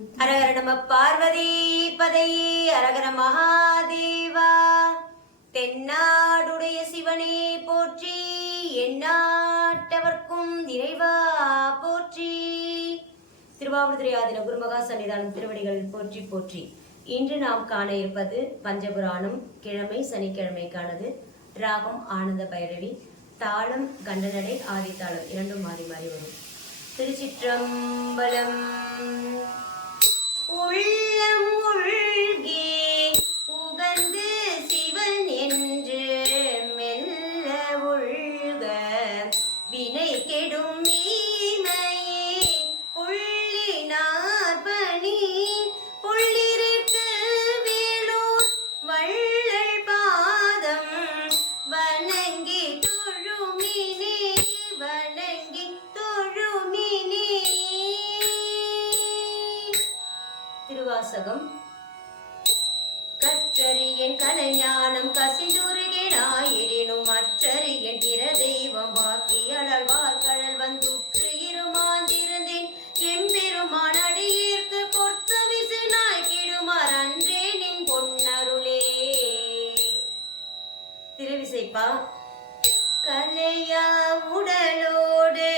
அரகர நம பார்வதி பதையே அரகர மகாதேவா. தென்னாடுடைய சிவனே போற்றி, எந்நாட்டவர்க்கும் இறைவா போற்றி. திருவாவடுதுறை ஆதீன குருமகா சன்னிதானம் திருவடிகள் போற்றி போற்றி. இன்று நாம் காண இருப்பது பஞ்சபுராணம். கிழமை சனிக்கிழமைக்கானது. ராகம் ஆனந்த பைரவி, தாளம் கண்டனடை, ஆதித்தாளம் இரண்டும் மாறி மாறி வரும். திருச்சிற்றம்பலம். உள்ளம் உள்கே உகந்து சிவன் என்று மெல்ல உள்க வினை கெடும் நீமையே புள்ளினார் பணி புள்ளிருக்க வேலூர் வள்ளல் பாதம் வணங்கி தொழுமினே வணங்கி தொழுமினே. திருவாசகம். கற்றறியன் கலைஞானம் கசிந்துருகினாயிடினும் மற்றறியன் பிற தெய்வம் வாக்கியலால் வார்கழல் வந்துற்று இருமாந்திருந்தேன் எம்பெருமான் அடியேற்கு பொற்ற விசு நாய்க்கிடுமார் அன்றே நின் பொன்னருளே. திருவிசைப்பா. கலையா உடலோடு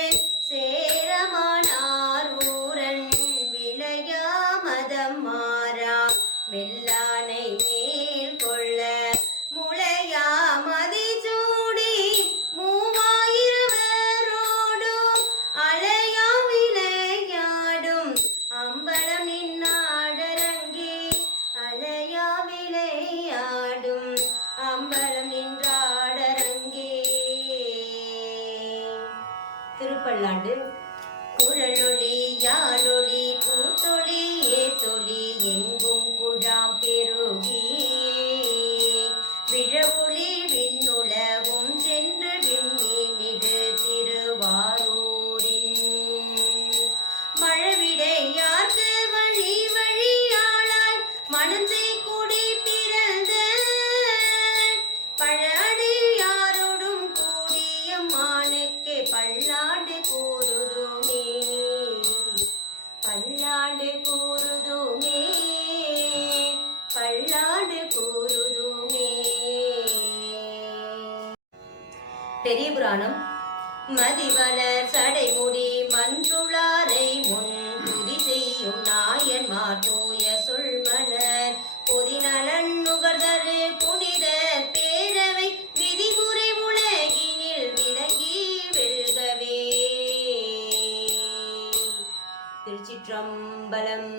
சேரமானார் ஊரன் விளையா மதம் மாறா மெல்லானை மேல் கொள்ள முளையா மதி சூடி மூவாயிரவரோடும் அலையா விளையாடும் அம்பலம் நின்னாடரங்கே அலையா விளையாடும் அம்பலம் நின்றாடரங்கே. திருப்பல்லாண்டு. குழலொளி யாழொளி கூத்தொளி ஏத்தொளி எங்கும் குழாம் பெருகி விழவொளி விண்ணுலகும் சென்று விம்மி மிகு திருவாரூரின் மழவிடையார்க்கு வழி வழியாளாய் மனந்தை கூடி பிறந்த பழடியாரோடும் கூடிய மானுக்கு பல்லாண்டு கூறுதுமே பல்லாண்டு கூறுதுமே பல்லாண்டு கூறுதுமே. பெரிய புராணம். மதிவளர் சடைமுடி மன்றுளாரை முன் துதி செய்யும் நாயன்மார் தூய சொல்மலர் பொதிநலன் நுகர்தரு புனித பேரவை விதிமுறை உலகினில் விலகி வெல்கவே. திருச்சிற்றம்பலம்.